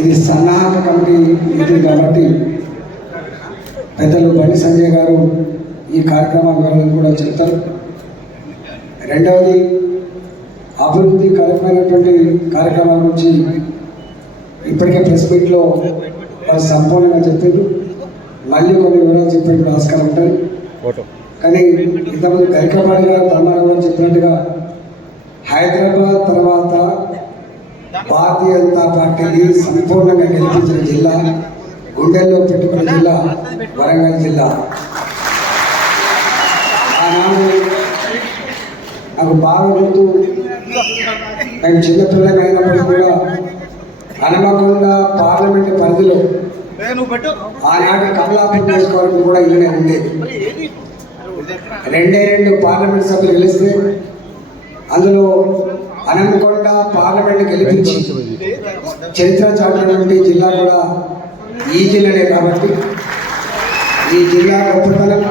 ఇది సన్నాహక committee meeting కాబట్టి పెద్దలు బండి సంజయ్ గారు ఈ కార్యక్రమం వివరాలను కూడా చెప్తారు. రెండవది అభివృద్ధి కరకమైనటువంటి కార్యక్రమాల గురించి ఇప్పటికే ప్రెస్ మీట్లో వారు సంపూర్ణంగా చెప్పారు మళ్ళీ కొన్ని వివరాలు చెప్పేందుకు ఆస్కారం ఉంటుంది. కానీ ఇంతకుముందు గరికపాడి గారు ధర్మారావు గారు చెప్పినట్టుగా హైదరాబాద్ తర్వాత భారతీయ జనతా పార్టీని సంపూర్ణంగా గెలిపించిన జిల్లా గుండెల్లో పెట్టుకున్న జిల్లా వరంగల్ జిల్లా. ఆనాడు నాకు బాగా గుర్తు. నేను చిన్నపిల్లలు అయినప్పుడు కూడా హనుమకొండ పార్లమెంట్ పరిధిలో ఆనాటి కమలాపూర్ నియోజకవర్గం కూడా ఇల్లనే ఉండేది రెండే రెండు పార్లమెంట్ సభ్యులు గెలిస్తే అందులో హనుమకొండ పార్లమెంట్ గెలిపించి చరిత్ర చాటినటువంటి జిల్లా కూడా ఈ జిల్లానే కాబట్టి ఈ జిల్లా గొప్పతనం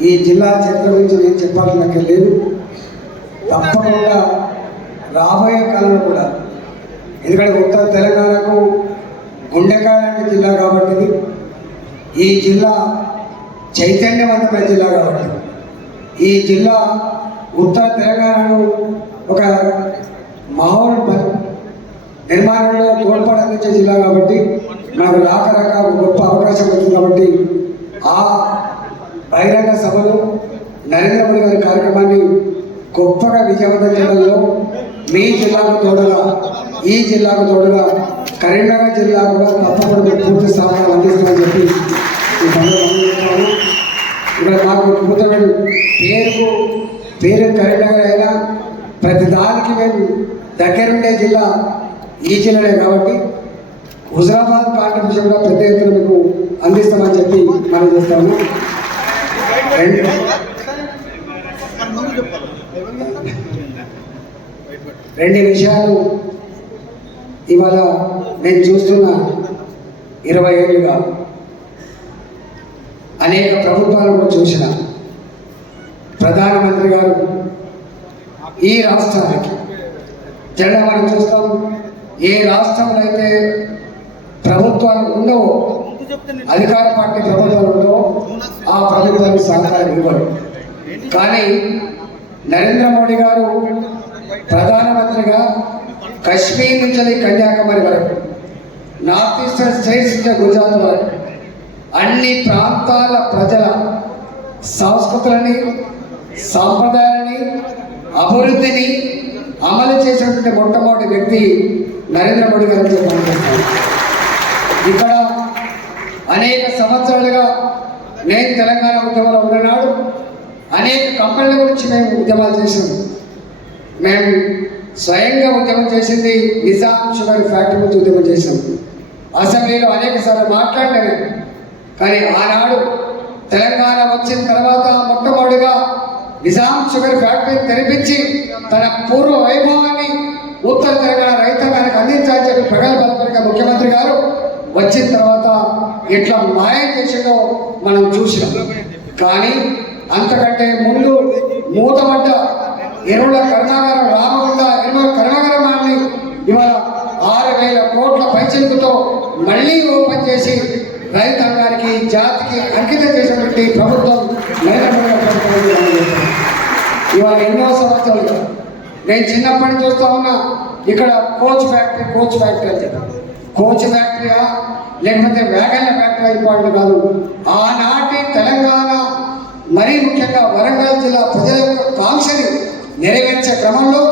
ఈ జిల్లా చరిత్ర గురించి నేను చెప్పాలని నాకు లేదు తప్పకుండా రాబోయే కాలంలో కూడా ఎందుకంటే ఉత్తర తెలంగాణకు గుండెకాయ జిల్లా కాబట్టి. ఈ జిల్లా చైతన్యవంతమైన జిల్లా కాబట్టి ఈ జిల్లా ఉత్తర తెలంగాణను ఒక తోడ్పాటు జిల్లా కాబట్టి నాకు రకరకాల గొప్ప అవకాశం వచ్చింది కాబట్టి ఆ బహిరంగ సభలో నరేంద్ర మోడీ గారి కార్యక్రమాన్ని గొప్పగా విజయవంతం చేయడంలో మీ జిల్లాకు తోడుగా ఈ జిల్లాకు తోడుగా కరీంనగర్ జిల్లా కూడా తప్పకుండా మీకు పూర్తి సహకారం అందిస్తామని చెప్పి ఈ పనులు ఇక్కడ నాకు కూతురు పేరుకు పేరు కరీంనగర్ అయినా ప్రతి దానికి మేము దగ్గరుండే జిల్లా ఈ జిల్లానే కాబట్టి హుజరాబాద్ కాంట్రిబ్యూషన్ కూడా పెద్ద ఎత్తున మీకు అందిస్తామని చెప్పి మనం చేస్తాము రెండు రెండు విషయాలు ఇవాళ నేను చూస్తున్న ఇరవై ఏళ్ళుగా అనేక ప్రభుత్వాలు కూడా చూసిన ప్రధానమంత్రి గారు ఈ రాష్ట్రానికి. జెండా మనం చూస్తాం ఏ రాష్ట్రంలో అయితే ప్రభుత్వాలు ఉండవో. అధికార పార్టీ ప్రభుత్వాలు ఉండవో. ఆ ప్రభుత్వానికి సహకారం ఇవ్వరు. కానీ నరేంద్ర మోడీ గారు ప్రధానమంత్రిగా కశ్మీర్ నుంచి కన్యాకుమారి వరకు నార్త్ ఈస్టర్న్ స్టేట్స్ నుంచి గుజరాత్ వరకు అన్ని ప్రాంతాల ప్రజల సంస్కృతులని సాంప్రదాయాలని అభివృద్ధిని అమలు చేసినటువంటి మొట్టమొదటి వ్యక్తి నరేంద్ర మోడీ చెప్పాలనుకుంటున్నాను ఇక్కడ అనేక సంవత్సరాలుగా నేను తెలంగాణ ఉద్యమంలో ఉన్ననాడు అనేక కంపెనీల గురించి మేము ఉద్యమాలు చేసాం మేము స్వయంగా ఉద్యమం చేసింది నిజాం షుగర్ ఫ్యాక్టరీ గురించి ఉద్యమం చేసాం అసెంబ్లీలో అనేక సార్లు మాట్లాడినాను కానీ ఆనాడు తెలంగాణ వచ్చిన తర్వాత మొట్టమొదటిగా నిజాం షుగర్ ఫ్యాక్టరీ తెరిపించి తన పూర్వ వైభవాన్ని ఉత్తర తెలంగాణ రైతాంగానికి అందించాలని చెప్పి ప్రగల్భాలుగా ముఖ్యమంత్రి గారు వచ్చిన తర్వాత ఎట్లా మాయం చేసిందో మనం చూసినాం. కానీ అంతకంటే ముందు మూతపడ్డ ఎరువుల కర్ణాగారం రామగుండ ఎరువుల కర్మాగారాన్ని ఇవాళ ఆరు వేల కోట్ల పైచెంపుతో మళ్ళీ ఓపెన్ చేసి రైతాంగానికి జాతికి అంకితం చేసినటువంటి ప్రభుత్వం ఇవాళ ఎన్నో సంవత్సరాలు. నేను చిన్నప్పటి నుంచి చూస్తా ఉన్నా ఇక్కడ కోచ్ ఫ్యాక్టరీ కోచ్ ఫ్యాక్టరీ అని చెప్పి కోచ్ ఫ్యాక్టరీయా? లేకపోతే వ్యాగన్ల ఫ్యాక్టరీ ఇంపార్టెంట్ కాదు. ఆనాటి తెలంగాణ మరీ ముఖ్యంగా వరంగల్ జిల్లా ప్రజల యొక్క కాంక్షని నెరవేర్చే క్రమంలో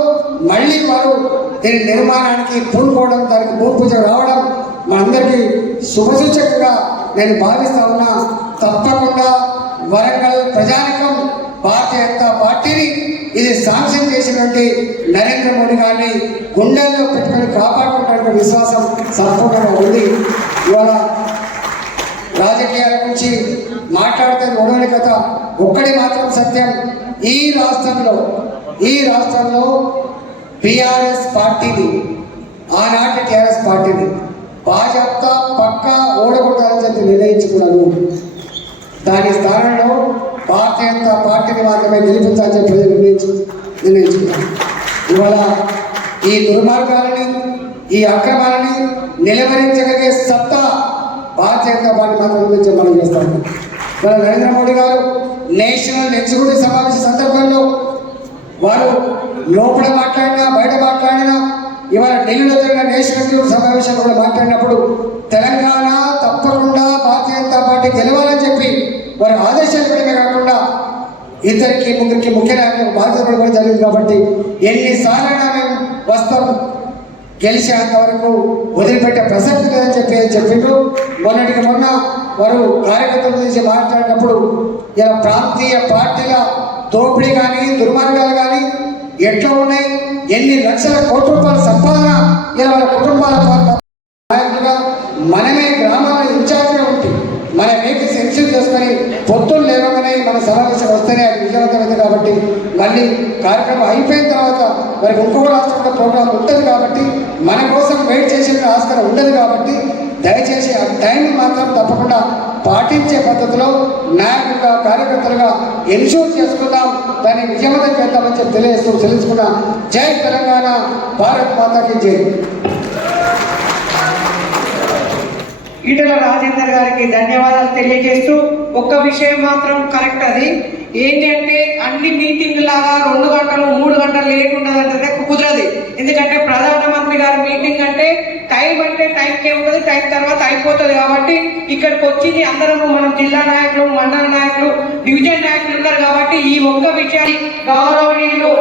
మళ్ళీ వారు దీని నిర్మాణానికి పూనుకోవడం దానికి భూపూజ రావడం మనందరికీ శుభసూచకంగా నేను భావిస్తా ఉన్నా. తప్పకుండా వరంగల్ ప్రజానికం చేసినటువంటి నరేంద్ర మోడీ గారిని గుండెల్లో పెట్టుకొని కాపాడుకుంటున్న విశ్వాసం సంపూర్ణంగా ఉంది. ఇవాళ రాజకీయాల గురించి మాట్లాడితే ఒడవని కథ ఒక్కడి మాత్రం సత్యం. ఈ రాష్ట్రంలో ఈ రాష్ట్రంలో బీఆర్ఎస్ పార్టీని ఆనాటి టీఆర్ఎస్ పార్టీని భాజపా పక్కా ఓడగొట్టాలని చెప్పి నిర్ణయించుకున్నారు. దాని స్థానంలో భారతీయ జనతా పార్టీని మాత్రమే గెలిపించాలని చెప్పి ప్రజలు నిర్ణయించుకున్నాం ఇవాళ ఈ దుర్మార్గాలని ఈ అక్రమాలని నిలవరించగలిగే సత్తా భారతీయ జనతా పార్టీ మాత్రం గురించి మనం చేస్తాము మన నరేంద్ర మోడీ గారు నేషనల్ ఎగ్జిక్యూటివ్ సమావేశ సందర్భంలో వారు లోపల మాట్లాడినా బయట మాట్లాడినా ఇవాళ ఢిల్లీలో జరిగిన నేషనల్ ఎగ్జిక్యూటివ్ సమావేశంలో కూడా మాట్లాడినప్పుడు తెలంగాణ తప్పకుండా భారతీయ జనతా పార్టీ గెలవాలని చెప్పి వారి ఆదేశాలు ఇద్దరికి ముగ్గురికి ముఖ్య నాయకులు బాధ్యత కూడా జరిగింది కాబట్టి ఎన్నిసార్లైనా మేము వస్తాం? గెలిచేంత వరకు వదిలిపెట్టే ప్రసక్తి లేదని చెప్పి చెప్పిండ్రు. మొన్నటికి మొన్న వారు కార్యకర్తల గురించి మాట్లాడినప్పుడు ఇలా ప్రాంతీయ పార్టీల దోపిడీ కానీ దుర్మార్గాలు కానీ ఎట్లా ఉన్నాయి? ఎన్ని లక్షల కోట్ల రూపాయల సంపాదన ఇలా వాళ్ళ కుటుంబాల మళ్ళీ కార్యక్రమం అయిపోయిన తర్వాత మనకి ఇంకొక రాష్ట్రంలో ప్రోగ్రాం ఉంటుంది కాబట్టి మన కోసం వెయిట్ చేసే ఆస్కారం ఉండదు కాబట్టి దయచేసి ఆ టైం మాత్రం తప్పకుండా పాటించే పద్ధతిలో నాయకులుగా కార్యకర్తలుగా ఎన్షూర్ చేసుకుందాం. దాన్ని విజయవంతం చేద్దామని చెప్పి తెలియజేస్తూ తెలుసుకున్నాం జై తెలంగాణ భారత్ మాతాకి జై. ఈటల రాజేందర్ గారికి ధన్యవాదాలు తెలియజేస్తూ ఒక్క విషయం మాత్రం కరెక్ట్ అది. ఏంటంటే అన్ని మీటింగ్ లాగా రెండు గంటలు మూడు గంటలు లేకుండా అంటే కుదరదు. ఎందుకంటే ప్రధానమంత్రి గారి మీటింగ్ అంటే టైం అంటే టైంకే ఉంటుంది టైం తర్వాత అయిపోతుంది కాబట్టి ఇక్కడికి వచ్చింది అందరము మనం జిల్లా నాయకులు మండల నాయకులు డివిజన్ నాయకులు ఉన్నారు కాబట్టి ఈ ఒక్క విషయాన్ని గౌరవనీయులు